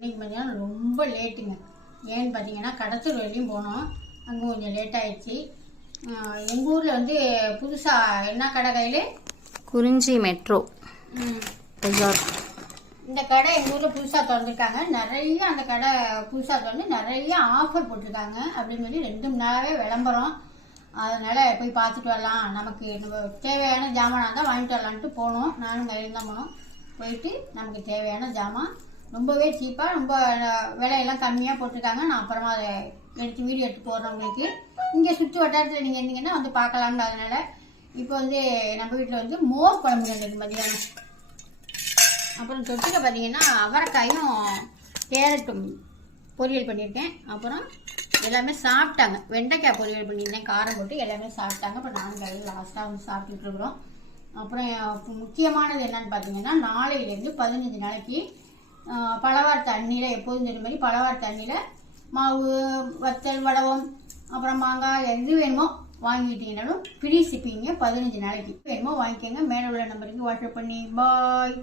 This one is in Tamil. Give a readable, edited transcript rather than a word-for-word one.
இன்றைக்கி பார்த்தீங்கன்னா ரொம்ப லேட்டுங்க. ஏன்னு பார்த்தீங்கன்னா கடத்தூர் வரையும் போனோம். அங்கே கொஞ்சம் லேட் ஆகிடுச்சு. எங்கள் ஊரில் வந்து புதுசாக என்ன கடை கையில் குறிஞ்சி மெட்ரோ பஜார் இந்த கடை எங்கள் ஊரில் புதுசாக திறந்துருக்காங்க. நிறைய அந்த கடை புதுசாக திறந்து நிறைய ஆஃபர் போட்டிருக்காங்க அப்படின்னு சொல்லி 2 மணி நேரமே விளம்பரம். அதனால் போய் பார்த்துட்டு வரலாம், நமக்கு நம்ம தேவையான ஜாமானாக தான் வாங்கிட்டு வரலான்ட்டு போனோம். நானும் கையில் தான் போனோம். போயிட்டு நமக்கு தேவையான ஜாமான் ரொம்பவே சீப்பாக, ரொம்ப விலையெல்லாம் கம்மியாக போட்டிருக்காங்க. நான் அப்புறமா அதை எடுத்து வீடியோ எடுத்து போடுறேன் உங்களுக்கு. இங்கே சுற்று வட்டாரத்தில் நீங்கள் இருந்தீங்கன்னா வந்து பார்க்கலாங்க. அதனால் இப்போ வந்து நம்ம வீட்டில் வந்து மோர் குழம்பு இருக்குது மதியானம். அப்புறம் தொட்டுக்க பார்த்தீங்கன்னா அவரைக்காயும் கேரட்டும் பொரியல் பண்ணியிருக்கேன். அப்புறம் எல்லாமே சாப்பிட்டாங்க. வெண்டைக்காய் பொரியல் பண்ணியிருந்தேன், காரம் போட்டு எல்லாமே சாப்பிட்டாங்க. அப்புறம் நாங்கள் கையில் லாஸ்ட்டாக வந்து சாப்பிட்டுட்டு இருக்கிறோம். அப்புறம் முக்கியமானது என்னன்னு பார்த்தீங்கன்னா, நாளையிலேருந்து 15 நாளைக்கு பலவார் தண்ணியில் எப்போதும் தெரியும் மாதிரி பலவார் தண்ணியில் மாவு, வத்தல், வடவம், அப்புறம் மாங்காய் எது வேணுமோ வாங்கிட்டீங்கன்னாலும் ஃப்ரீ ஷிப்பிங்க. 15 நாளைக்கு வேணுமோ வாங்கிக்கோங்க. மேலே உள்ள நம்பருக்கு வாட்ஸ்அப் பண்ணி. பாய்.